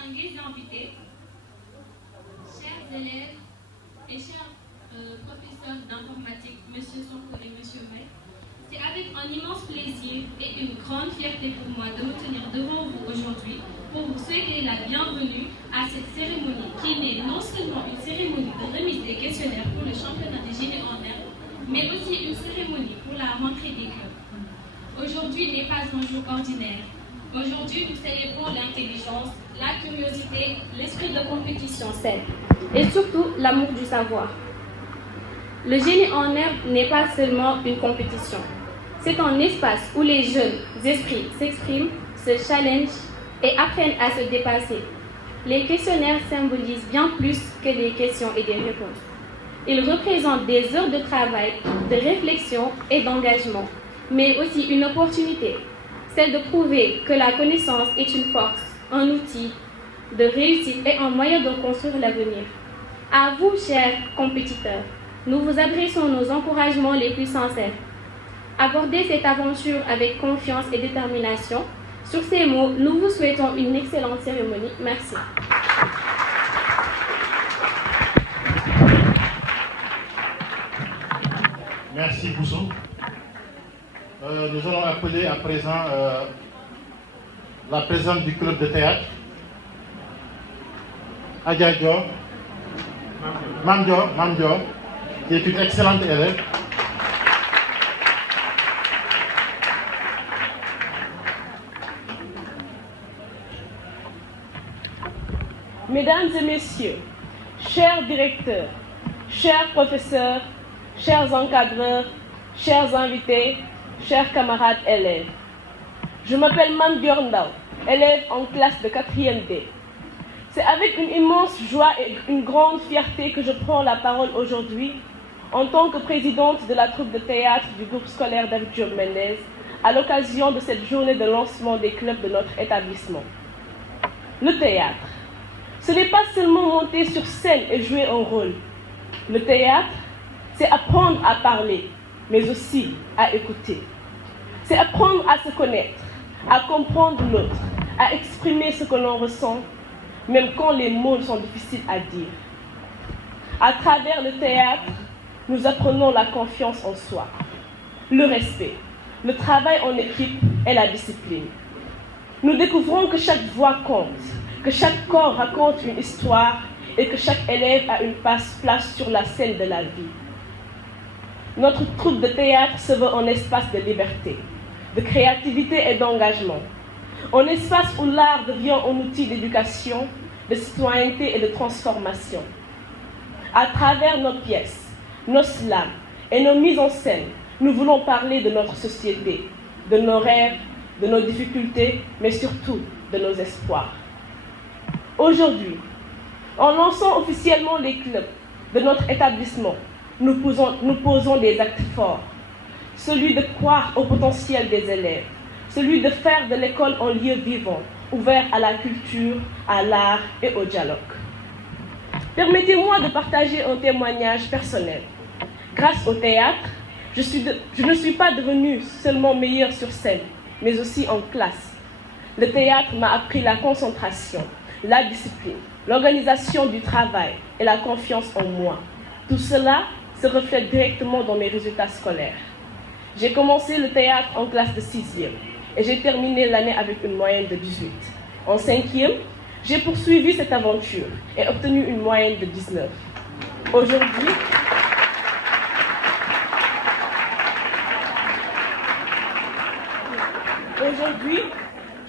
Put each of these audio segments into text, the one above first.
distingués invités, chers élèves et chers professeurs d'informatique, M. Sonko et M. May, c'est avec un immense plaisir et une grande fierté pour moi de me tenir devant vous aujourd'hui pour vous souhaiter la bienvenue à cette cérémonie qui n'est non seulement une cérémonie de remise des questionnaires pour le championnat des génies en herbe, mais aussi une cérémonie pour la rentrée des clubs. Aujourd'hui n'est pas un jour ordinaire. Aujourd'hui, nous célébrons l'intelligence, la curiosité, l'esprit de compétition saine et surtout l'amour du savoir. Le génie en herbe n'est pas seulement une compétition. C'est un espace où les jeunes esprits s'expriment, se challengent et apprennent à se dépasser. Les questionnaires symbolisent bien plus que des questions et des réponses. Ils représentent des heures de travail, de réflexion et d'engagement, mais aussi une opportunité, celle de prouver que la connaissance est une force, un outil de réussite et un moyen de construire l'avenir. À vous, chers compétiteurs, nous vous adressons nos encouragements les plus sincères. Abordez cette aventure avec confiance et détermination. Sur ces mots, nous vous souhaitons une excellente cérémonie. Merci. Merci Bousso. Nous allons appeler à présent la présidente du club de théâtre, Adja Dior, Mam Dior, qui est une excellente élève. Mesdames et messieurs, chers directeurs, chers professeurs, chers encadreurs, chers invités, chers camarades élèves, je m'appelle Mam Dior Ndao, élève en classe de 4e D. C'est avec une immense joie et une grande fierté que je prends la parole aujourd'hui en tant que présidente de la troupe de théâtre du groupe scolaire David Diop Mendez à l'occasion de cette journée de lancement des clubs de notre établissement. Le théâtre, ce n'est pas seulement monter sur scène et jouer un rôle. Le théâtre, c'est apprendre à parler, mais aussi à écouter. C'est apprendre à se connaître, à comprendre l'autre, à exprimer ce que l'on ressent, même quand les mots sont difficiles à dire. À travers le théâtre, nous apprenons la confiance en soi, le respect, le travail en équipe et la discipline. Nous découvrons que chaque voix compte, que chaque corps raconte une histoire et que chaque élève a une place sur la scène de la vie. Notre troupe de théâtre se veut un espace de liberté, de créativité et d'engagement. Un espace où l'art devient un outil d'éducation, de citoyenneté et de transformation. À travers nos pièces, nos slams et nos mises en scène, nous voulons parler de notre société, de nos rêves, de nos difficultés, mais surtout de nos espoirs. Aujourd'hui, en lançant officiellement les clubs de notre établissement, nous posons des actes forts. Celui de croire au potentiel des élèves, celui de faire de l'école un lieu vivant, ouvert à la culture, à l'art et au dialogue. Permettez-moi de partager un témoignage personnel. Grâce au théâtre, je ne suis pas devenue seulement meilleure sur scène, mais aussi en classe. Le théâtre m'a appris la concentration, la discipline, l'organisation du travail et la confiance en moi. Tout cela se reflète directement dans mes résultats scolaires. J'ai commencé le théâtre en classe de 6e et j'ai terminé l'année avec une moyenne de 18. En 5e, j'ai poursuivi cette aventure et obtenu une moyenne de 19. Aujourd'hui,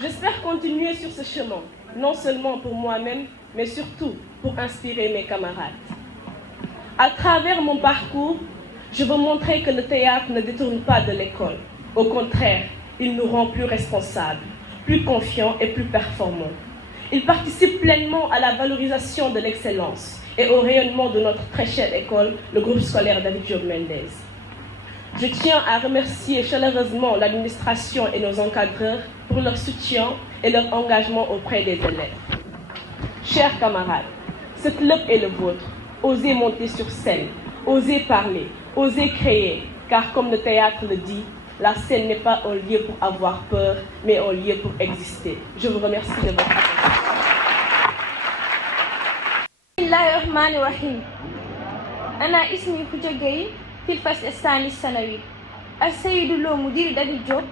j'espère continuer sur ce chemin, non seulement pour moi-même, mais surtout pour inspirer mes camarades. À travers mon parcours, je veux montrer que le théâtre ne détourne pas de l'école. Au contraire, il nous rend plus responsables, plus confiants et plus performants. Il participe pleinement à la valorisation de l'excellence et au rayonnement de notre très chère école, le groupe scolaire David Diop Mendez. Je tiens à remercier chaleureusement l'administration et nos encadreurs pour leur soutien et leur engagement auprès des élèves. Chers camarades, ce club est le vôtre. Osez monter sur scène, osez parler, osez créer, car comme le théâtre le dit, la scène n'est pas un lieu pour avoir peur, mais un lieu pour exister. Je vous remercie de votre attention. الرحمن الرحيم. أنا اسمي خجاجي في الفصل الثاني الثانوي. السيد لو مدير دار الجوب،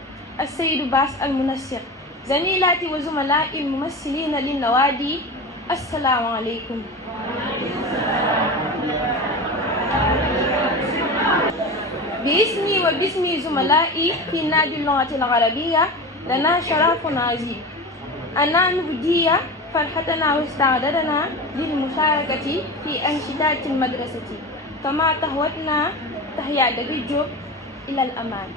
السيد باس المنسق، زميلاتي وزملائي الممثلين للنوادي، السلام عليكم. باسمي وباسم زملائي في نادي اللغة العربية لنا شرف عظيم أن نبدي فرحتنا واستعدادنا للمشاركة في أنشطة المدرسة كما تهوتنا تحيا دار الجوب إلى الأمان.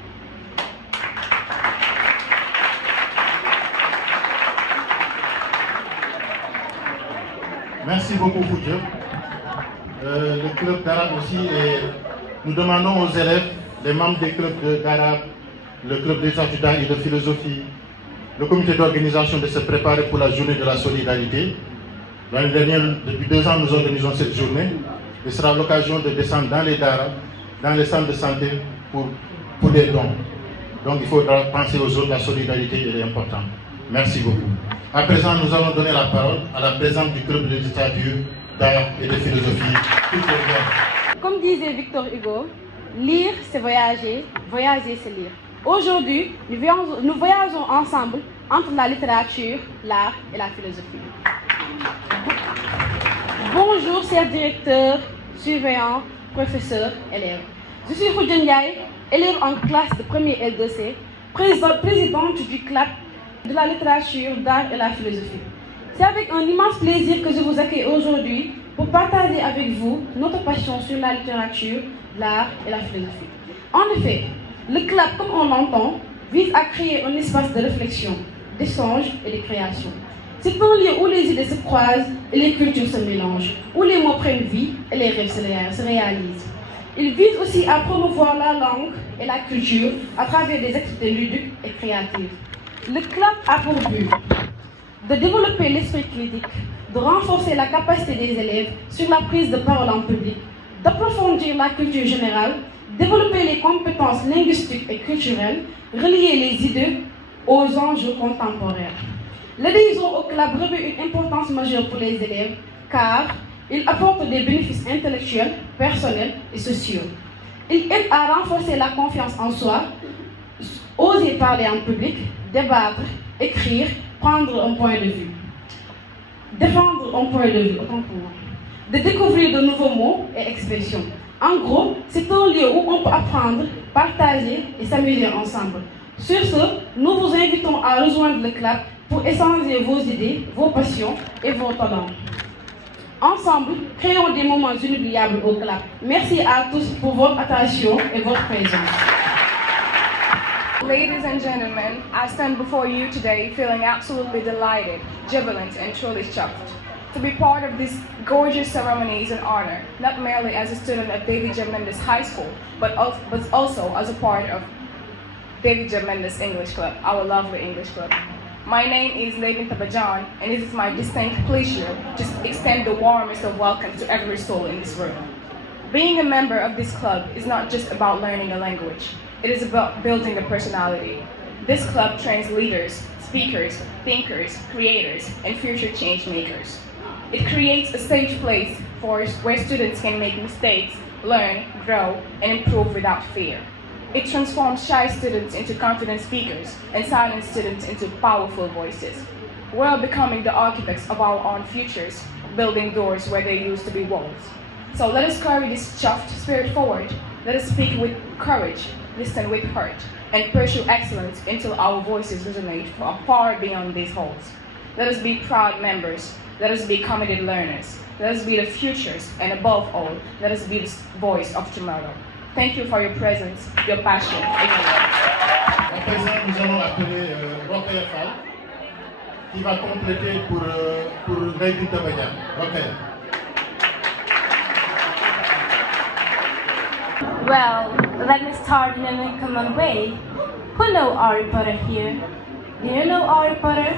Merci beaucoup, Foudja. Le club d'arabe aussi, nous demandons aux élèves, les membres des clubs d'arabe, le club des étudiants et de philosophie, le comité d'organisation de se préparer pour la journée de la solidarité. L'année dernière, depuis 2 ans, nous organisons cette journée. Ce sera l'occasion de descendre dans les daras, dans les centres de santé pour des dons. Donc il faudra penser aux autres, la solidarité elle est importante. Merci beaucoup. À présent, nous allons donner la parole à la présidente du club de littérature, d'art et de philosophie. Comme disait Victor Hugo, lire c'est voyager, voyager c'est lire. Aujourd'hui, nous voyageons ensemble entre la littérature, l'art et la philosophie. Bonjour, chers directeurs, surveillants, professeurs, élèves. Je suis Khoudia Ndiaye, élève en classe de 1er L2C, présidente du club de la littérature, d'art et la philosophie. C'est avec un immense plaisir que je vous accueille aujourd'hui pour partager avec vous notre passion sur la littérature, l'art et la philosophie. En effet, le club, comme on l'entend, vise à créer un espace de réflexion, d'échange et de création. C'est un lieu où les idées se croisent et les cultures se mélangent, où les mots prennent vie et les rêves se réalisent. Il vise aussi à promouvoir la langue et la culture à travers des activités ludiques et créatives. Le club a pour but de développer l'esprit critique, de renforcer la capacité des élèves sur la prise de parole en public, d'approfondir la culture générale, développer les compétences linguistiques et culturelles, relier les idées aux enjeux contemporains. L'adhésion au club revêt une importance majeure pour les élèves car il apporte des bénéfices intellectuels, personnels et sociaux. Il aide à renforcer la confiance en soi, oser parler en public, débattre, écrire, prendre un point de vue, défendre un point de vue, de découvrir de nouveaux mots et expressions. En gros, c'est un lieu où on peut apprendre, partager et s'amuser ensemble. Sur ce, nous vous invitons à rejoindre le club pour échanger vos idées, vos passions et vos talents. Ensemble, créons des moments inoubliables au club. Merci à tous pour votre attention et votre présence. Ladies and gentlemen, I stand before you today feeling absolutely delighted, jubilant, and truly chuffed to be part of this gorgeous ceremony is an honor, not merely as a student at David J. Mendes High School, but also as a part of David J. Mendes English Club, our lovely English club. My name is Levin Tabajan, and it is my distinct pleasure to extend the warmest of welcome to every soul in this room. Being a member of this club is not just about learning a language. It is about building a personality. This club trains leaders, speakers, thinkers, creators, and future change makers. It creates a safe place where students can make mistakes, learn, grow, and improve without fear. It transforms shy students into confident speakers and silent students into powerful voices. We're becoming the architects of our own futures, building doors where there used to be walls. So let us carry this chuffed spirit forward. Let us speak with courage, listen with heart, and pursue excellence until our voices resonate far beyond these halls. Let us be proud members. Let us be committed learners. Let us be the futures, and above all, let us be the voice of tomorrow. Thank you for your presence, your passion, and your love. À présent, nous allons appeler Rokhaya Fall, qui va compléter pour Levin Tabajan. Rokhaya. Well, let me start in a common way. Who know Harry Potter here? Do you know Harry Potter?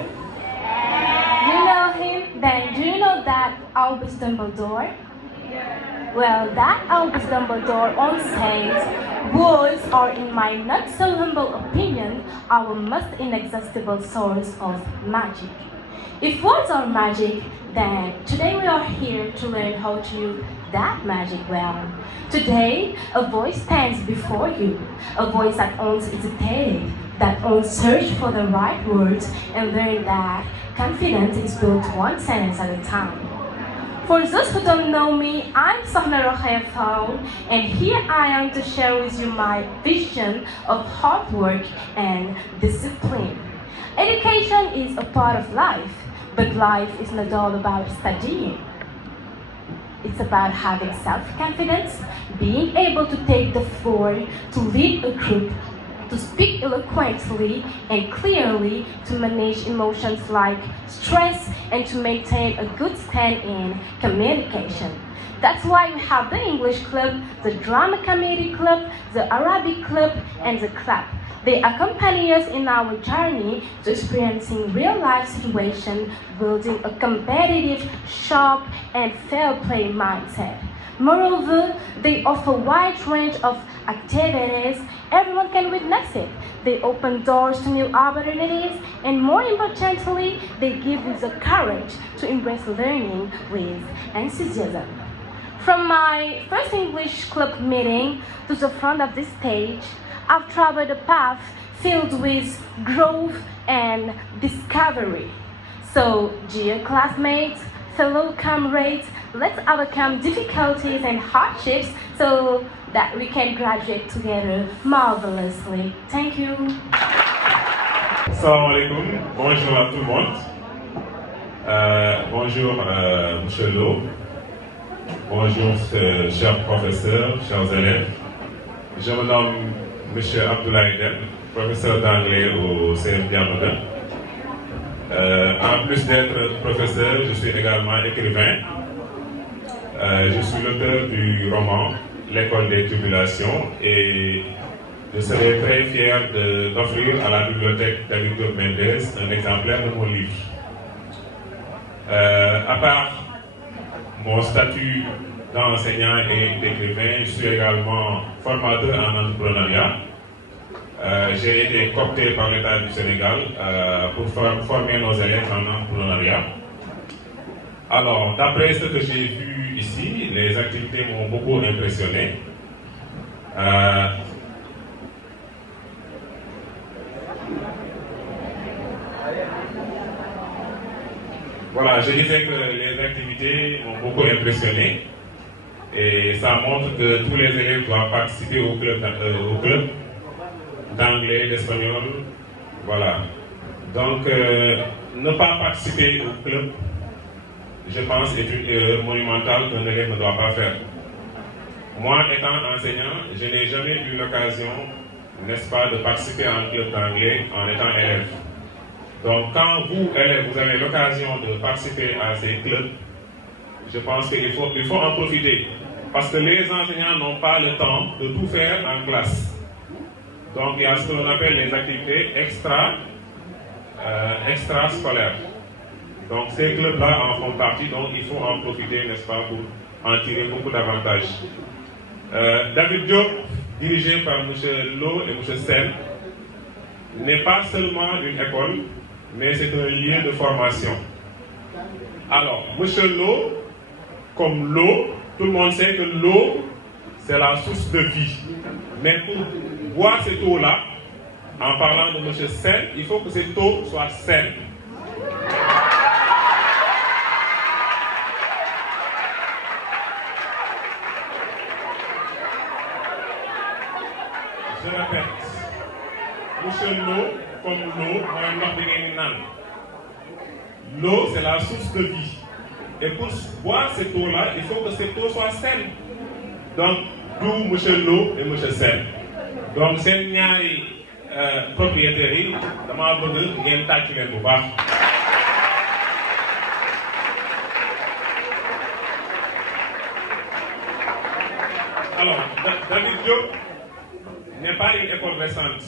Do you know him? Then do you know that Albus Dumbledore? Well, that Albus Dumbledore once says words are, in my not so humble opinion, our most inexhaustible source of magic. If words are magic, then today we are here to learn how to use that magic well. Today, a voice stands before you, a voice that owns hesitated, that owns search for the right words and learn that confidence is built one sentence at a time. For those who don't know me, I'm Sokhna Rokhaya Fall, and here I am to share with you my vision of hard work and discipline. Education is a part of life, but life is not all about studying. It's about having self-confidence, being able to take the floor, to lead a group, to speak eloquently and clearly, to manage emotions like stress, and to maintain a good stand in communication. That's why we have the English Club, the Drama Comedy Club, the Arabic Club, and the Club. They accompany us in our journey to experiencing real-life situations, building a competitive, sharp, and fair-play mindset. Moreover, they offer a wide range of activities. Everyone can witness it. They open doors to new opportunities, and more importantly, they give you the courage to embrace learning with enthusiasm. From my first English Club meeting to the front of this stage, I've traveled a path filled with growth and discovery. So, dear classmates, fellow comrades, let's overcome difficulties and hardships so that we can graduate together marvelously. Thank you. Assalamu alaikum, bonjour à tout le monde. Bonjour Monsieur Lo, bonjour chers professeurs, chers élèves. Je me nomme Monsieur Abdoulaye Dem, professeur d'anglais au CF Diamouna. En plus d'être professeur, je suis également écrivain. Je suis l'auteur du roman L'école des tribulations et je serai très fier d'offrir à la bibliothèque David Diop Mendes un exemplaire de mon livre. À part mon statut d'enseignant et d'écrivain, je suis également formateur en entrepreneuriat. J'ai été coopté par l'État du Sénégal pour former nos élèves en entrepreneuriat. Alors, d'après ce que j'ai vu ici, les activités m'ont beaucoup impressionné. Voilà, je disais que les activités m'ont beaucoup impressionné et ça montre que tous les élèves doivent participer au club d'anglais, d'espagnol, voilà. Donc, ne pas participer au club, je pense, est une erreur monumentale qu'un élève ne doit pas faire. Moi, étant enseignant, je n'ai jamais eu l'occasion, n'est-ce pas, de participer à un club d'anglais en étant élève. Donc, quand vous, élèves, vous avez l'occasion de participer à ces clubs, je pense qu'il faut en profiter. Parce que les enseignants n'ont pas le temps de tout faire en classe. Donc, il y a ce que l'on appelle les activités extrascolaires. Donc, ces clubs-là en font partie, donc il faut en profiter, n'est-ce pas, pour en tirer beaucoup d'avantages. David Diop, dirigé par M. Lo et M. Sen, n'est pas seulement une école, mais c'est un lieu de formation. Alors, M. Lo, comme l'eau, tout le monde sait que l'eau, c'est la source de vie. Mais pour boire cette eau-là, en parlant de M. Sen, il faut que cette eau soit saine. Je répète, monsieur l'eau, comme l'eau, l'eau, c'est la source de vie. Et pour boire cette eau-là, il faut que cette eau soit saine. Donc, d'où monsieur l'eau et monsieur Sen. Donc, c'est ñaari propriétaires yi dama bëgg ngeen tàcc leen bu baax. Alors, David Diop n'est pas une école récente.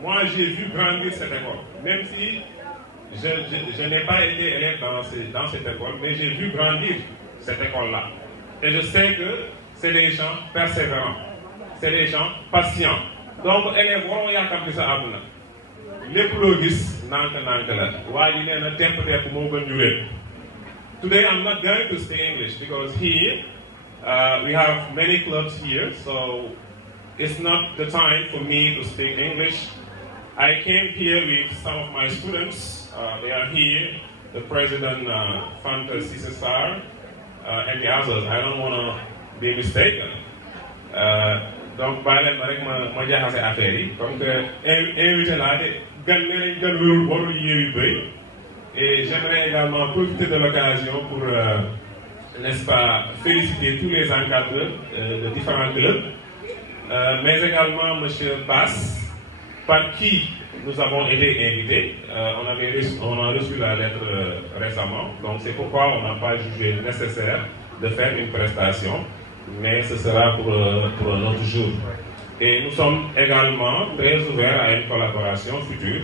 Moi, j'ai vu grandir cette école. Même si je n'ai pas été élève dans cette école, mais j'ai vu grandir cette école-là. Et je sais que c'est des gens persévérants. C'est des gens patients. Donc, élèves, waroo yàkkamti sa àdduna. lépp loo gis nànk-nànk la. waa ji nee na tepp moo gën ñu réet. today I'm not going to speak English because here we have many clubs here, so it's not the time for me to speak English. I came here with some of my students. They are here, the president, Fanta Sisesar, and the others. I don't want to be mistaken. Donc, bàyyi leen ma rek ma jaxase affaire yi comme que invité laa te gan nee nañ gan warul yéew yu bëri. Et j'aimerais également profiter de l'occasion pour, n'est-ce pas, féliciter tous les encadreurs de différents clubs, mais également M. Bass, par qui nous avons été invités. On a reçu la lettre récemment, donc c'est pourquoi on n'a pas jugé nécessaire de faire une prestation, mais ce sera pour un autre jour. Et nous sommes également très ouverts à une collaboration future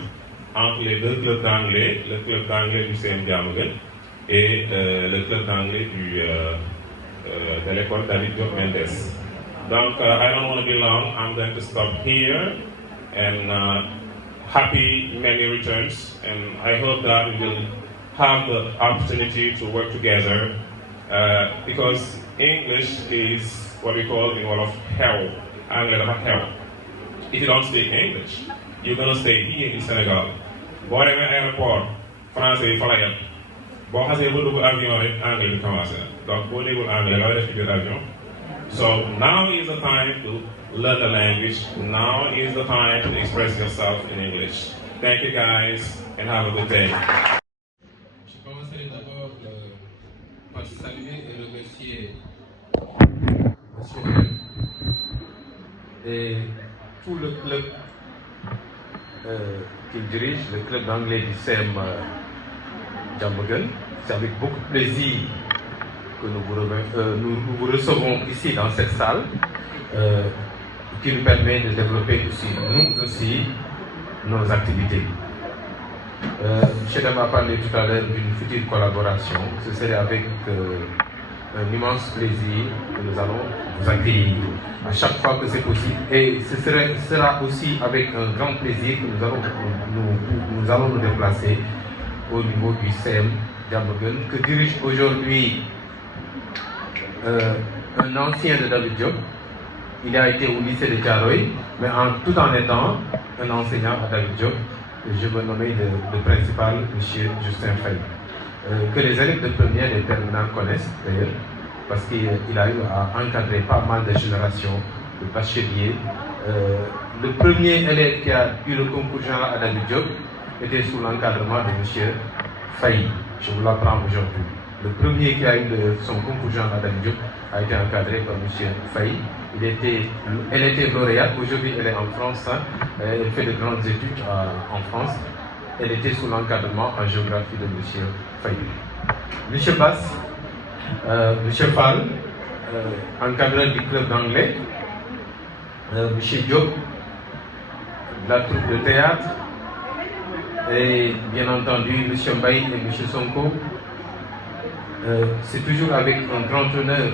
entre les deux clubs d'anglais, le club d'anglais du CM Diamaguène et le club d'anglais de l'école David Diop Mendes. Donc, I don't want to be long. I'm going to stop here and happy many returns. And I hope that we will have the opportunity to work together because English is what we call in Wolof hell. Anglais dafa hell. If you don't speak English, you're going to stay here in Senegal. Boo demee aéroport français yi fa la yem boo xasee ba dugg avion rek anglais bi commencé na donc boo déggul anglais la def ci biir avion. So now is the time to learn the language. Now is the time to express yourself in English. Thank you guys and have a good day. Je commencerai d'abord par saluer et remercier M. et tout le club qu'il dirige, le club d'anglais du CM Diamaguène. C'est avec beaucoup de plaisir que nous vous recevons ici dans cette salle qui nous permet de développer aussi, nous aussi, nos activités. M. Dam a parlé tout à l'heure d'une future collaboration. Ce serait avec un immense plaisir que nous allons vous accueillir à chaque fois que c'est possible. Et ce sera aussi avec un grand plaisir que nous allons nous déplacer au niveau du CM Diamaguène, que dirige aujourd'hui un ancien de David Diop. Il a été au lycée de Thiaroye, mais tout en étant un enseignant à David Diop, je me nommais le principal, M. Justin Faye. Que les élèves de première et terminale connaissent d'ailleurs, parce qu'il a eu à encadrer pas mal de générations de bacheliers. Le premier élève qui a eu le concours général à David Diop était sous l'encadrement de M. Faye. Je vous l'apprends aujourd'hui. Le premier qui a eu son concours général à David Diop a été encadré par M. Faye. Elle était lauréate, aujourd'hui elle est en France, elle fait de grandes études en France. Elle était sous l'encadrement en géographie de M. Faye. M. Bass, M. Fall, encadreur du club d'anglais, M. Diop, de la troupe de théâtre, et bien entendu M. Mbaye et M. Sonko. C'est toujours avec un grand honneur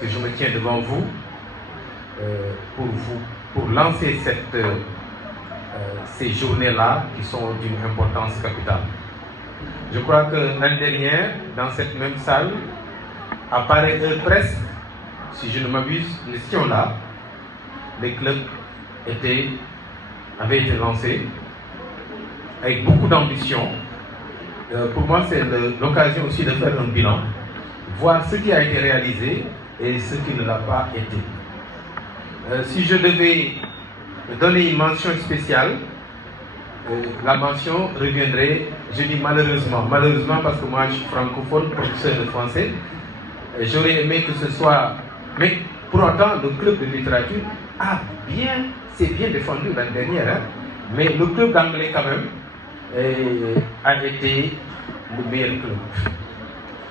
que je me tiens devant vous pour lancer ces journées-là qui sont d'une importance capitale. Je crois que l'année dernière, dans cette même salle, à pareille heure presque, si je ne m'abuse, nous étions là, les clubs avaient été lancés avec beaucoup d'ambition. Pour moi, c'est l'occasion aussi de faire un bilan, voir ce qui a été réalisé et ce qui ne l'a pas été. Si je devais donner une mention spéciale, la mention reviendrait, je dis malheureusement parce que moi je suis francophone, professeur de français, j'aurais aimé que ce soit, mais pour autant le club de littérature s'est bien défendu l'année dernière, hein, mais le club d'anglais quand même a été le meilleur club.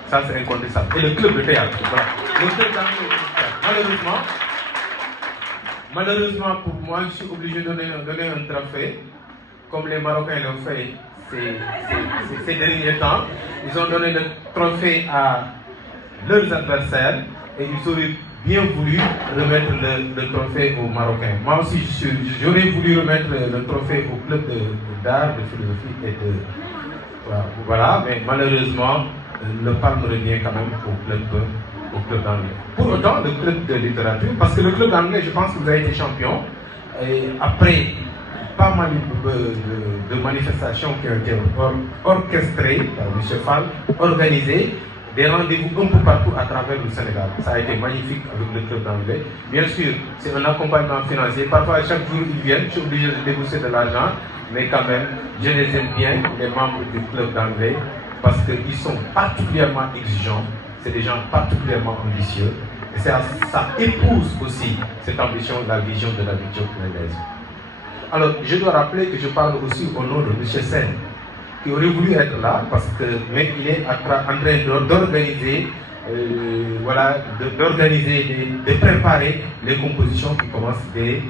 Ça c'est incontestable. Et le club de théâtre, voilà. Le club d'anglais, malheureusement pour moi, je suis obligé de donner un trophée, comme les Marocains l'ont fait ces derniers temps. Ils ont donné le trophée à leurs adversaires et ils auraient bien voulu remettre le trophée aux Marocains. Moi aussi, j'aurais voulu remettre le trophée au club d'art, de philosophie et de... Voilà, mais malheureusement, le palme revient quand même au club d'anglais. Pour autant, le club de littérature, parce que le club d'anglais, je pense que vous avez été champion, et après pas mal de manifestations qui ont été orchestrées par M. Fall, organisées, des rendez-vous un peu partout à travers le Sénégal. Ça a été magnifique avec le club d'anglais. Bien sûr, c'est un accompagnement financier. Parfois, chaque jour, ils viennent, je suis obligé de débourser de l'argent, mais quand même, je les aime bien, les membres du club d'anglais, parce qu'ils sont particulièrement exigeants, c'est des gens particulièrement ambitieux, et ça épouse aussi cette ambition, la vision de la vision congolaise. Alors, je dois rappeler que je parle aussi au nom de M. Sen, qui aurait voulu être là, mais il est en train d'organiser, de préparer les compositions qui commencent dès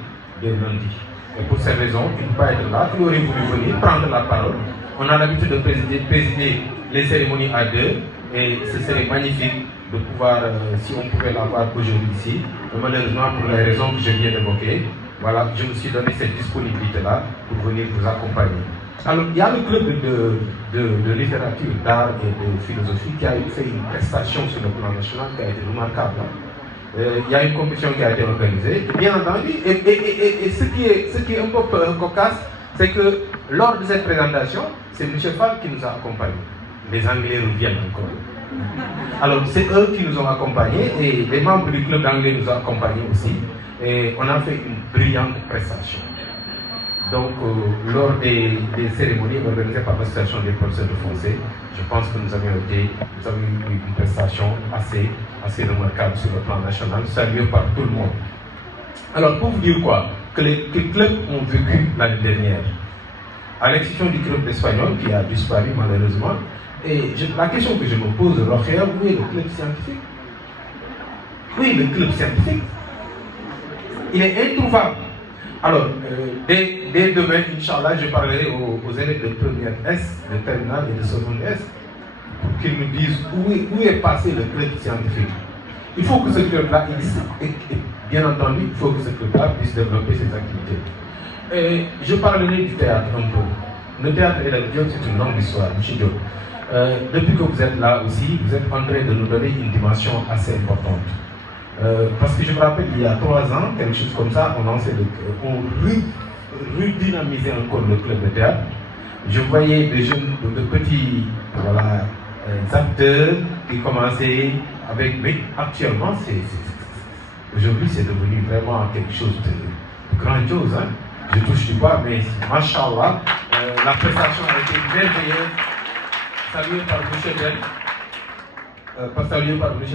lundi. Et pour cette raison, il ne peut pas être là. Il aurait voulu venir prendre la parole. On a l'habitude de présider les cérémonies à deux, et ce serait magnifique de pouvoir, si on pouvait l'avoir aujourd'hui ici. Mais malheureusement, pour les raisons que je viens d'évoquer, voilà, je me suis donné cette disponibilité-là pour venir vous accompagner. Alors, il y a le club de littérature, d'art et de philosophie qui a fait une prestation sur le plan national qui a été remarquable. Il y a une compétition qui a été organisée. Et bien entendu, et ce qui est un peu cocasse, c'est que lors de cette présentation, c'est M. Fall qui nous a accompagnés. Les Anglais reviennent encore. Alors, c'est eux qui nous ont accompagnés et les membres du club d'anglais nous ont accompagnés aussi. Et on a fait une brillante prestation. Donc, lors des cérémonies organisées par l'association des professeurs de français, je pense que nous avons eu une prestation assez remarquable sur le plan national, saluée par tout le monde. Alors, pour vous dire quoi, que les clubs ont vécu l'année dernière, à l'exception du club espagnol qui a disparu malheureusement, et la question que je me pose, Rocher, où est le club scientifique? Oui, le club scientifique. Il est introuvable. Alors, dès demain, Inch'Allah, je parlerai aux élèves de première S, de terminale et de seconde S, pour qu'ils me disent où est passé le club scientifique. Il faut que ce club-là existe, et bien entendu, il faut que ce club-là puisse développer ses activités. Et je parlerai du théâtre un peu. Le théâtre et la vidéo, c'est une longue histoire, M. Diop. Depuis que vous êtes là aussi, vous êtes en train de nous donner une dimension assez importante. Parce que je me rappelle, il y a 3 ans, quelque chose comme ça, on redynamisait encore le club de théâtre. Je voyais des jeunes, de petits acteurs qui commençaient avec... Mais actuellement, aujourd'hui, c'est devenu vraiment quelque chose de grandiose. Hein? Je touche du bois, mais machallah, la prestation a été merveilleuse, saluée par M.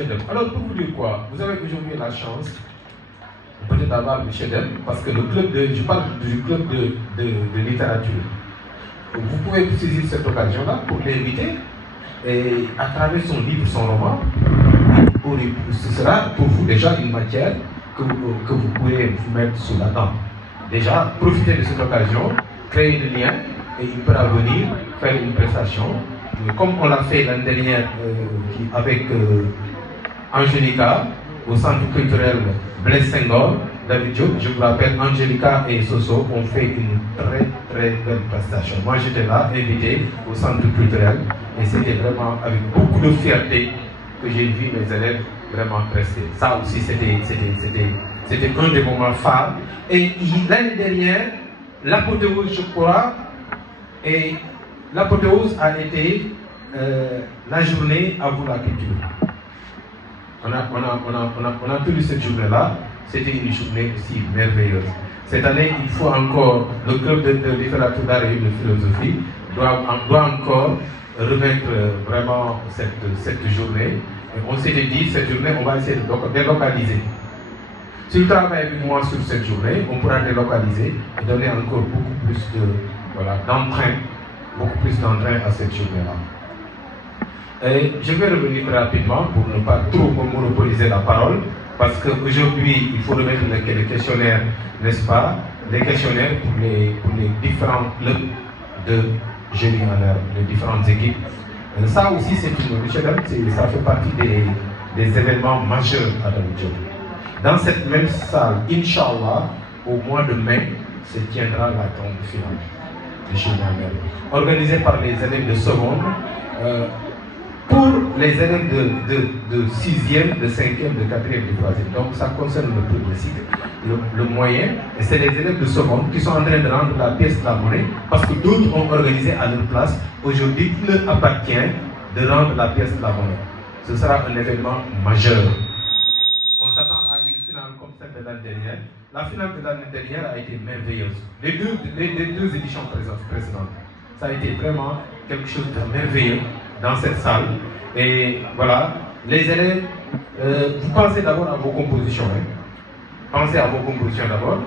Dem. Alors, pour vous dire quoi, vous avez aujourd'hui la chance peut-être d'avoir M. Dem, parce que je parle du club de littérature. Vous pouvez saisir cette occasion-là pour l'inviter, et à travers son livre, son roman, ce sera pour vous déjà une matière que vous pourrez vous mettre sous la dent. Déjà, profitez de cette occasion, créer des liens, et il pourra venir faire une prestation. Comme on l'a fait l'année dernière avec Angelica au centre culturel Blaise Senghor, David Diop, je vous rappelle, Angelica et Soso ont fait une très très belle prestation. Moi j'étais là, invité au centre culturel, et c'était vraiment avec beaucoup de fierté que j'ai vu mes élèves vraiment prester. Ça aussi c'était un des moments phares. Et l'année dernière, l'apothéose, je crois, et l'apothéose a été la journée à vous la culture. On a tenu cette journée-là, c'était une journée aussi merveilleuse. Cette année, il faut encore, le club de littérature d'art et de philosophie doit encore remettre vraiment cette journée. Et on s'était dit, cette journée, on va essayer de délocaliser. Si vous travaillez avec moi sur cette journée, on pourra délocaliser et donner encore beaucoup plus d'entrain à cette journée-là. Et je vais revenir très rapidement pour ne pas trop monopoliser la parole, parce qu'aujourd'hui, il faut remettre les questionnaires, n'est-ce pas? Les questionnaires pour les différents clubs de génie en herbe, les différentes équipes. Ça aussi, ça fait partie des événements majeurs à David Diop. Dans cette même salle, Inch'Allah, au mois de mai, se tiendra la grande finale de génie en herbe, organisée par les élèves de seconde. pour les élèves de 6e, de 5e, de 4e, de 3e. Donc ça concerne le premier cycle, le moyen, et c'est les élèves de seconde qui sont en train de rendre la pièce de la monnaie parce que d'autres ont organisé à leur place. Aujourd'hui, il leur appartient de rendre la pièce de la monnaie. Ce sera un événement majeur. On s'attend à une finale comme celle de l'année dernière. La finale de l'année dernière a été merveilleuse. Les deux éditions précédentes. Ça a été vraiment quelque chose de merveilleux dans cette salle. Et voilà, les élèves, vous pensez d'abord à vos compositions. Hein. Pensez à vos compositions d'abord,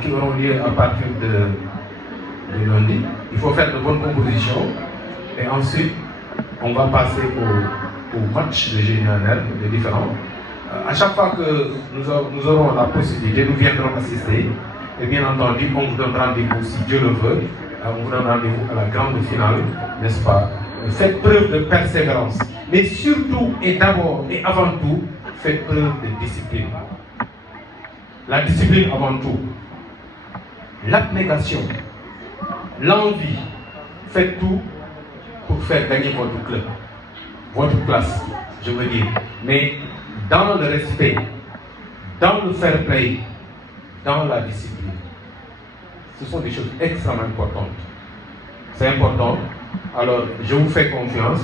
qui auront lieu à partir de lundi. Il faut faire de bonnes compositions. Et ensuite, on va passer au match de génie en herbe, les différents. À chaque fois que nous aurons la possibilité, nous viendrons assister. Et bien entendu, on vous donne rendez-vous, si Dieu le veut, on vous donne rendez-vous à la grande finale, n'est-ce pas? Faites preuve de persévérance. Mais surtout et d'abord et avant tout, faites preuve de discipline. La discipline avant tout. L'abnégation, l'envie. Faites tout pour faire gagner votre club, votre classe, je veux dire. Mais dans le respect, dans le fair play, dans la discipline. Ce sont des choses extrêmement importantes. C'est important. Alors, je vous fais confiance.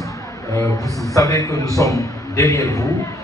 Vous savez que nous sommes derrière vous.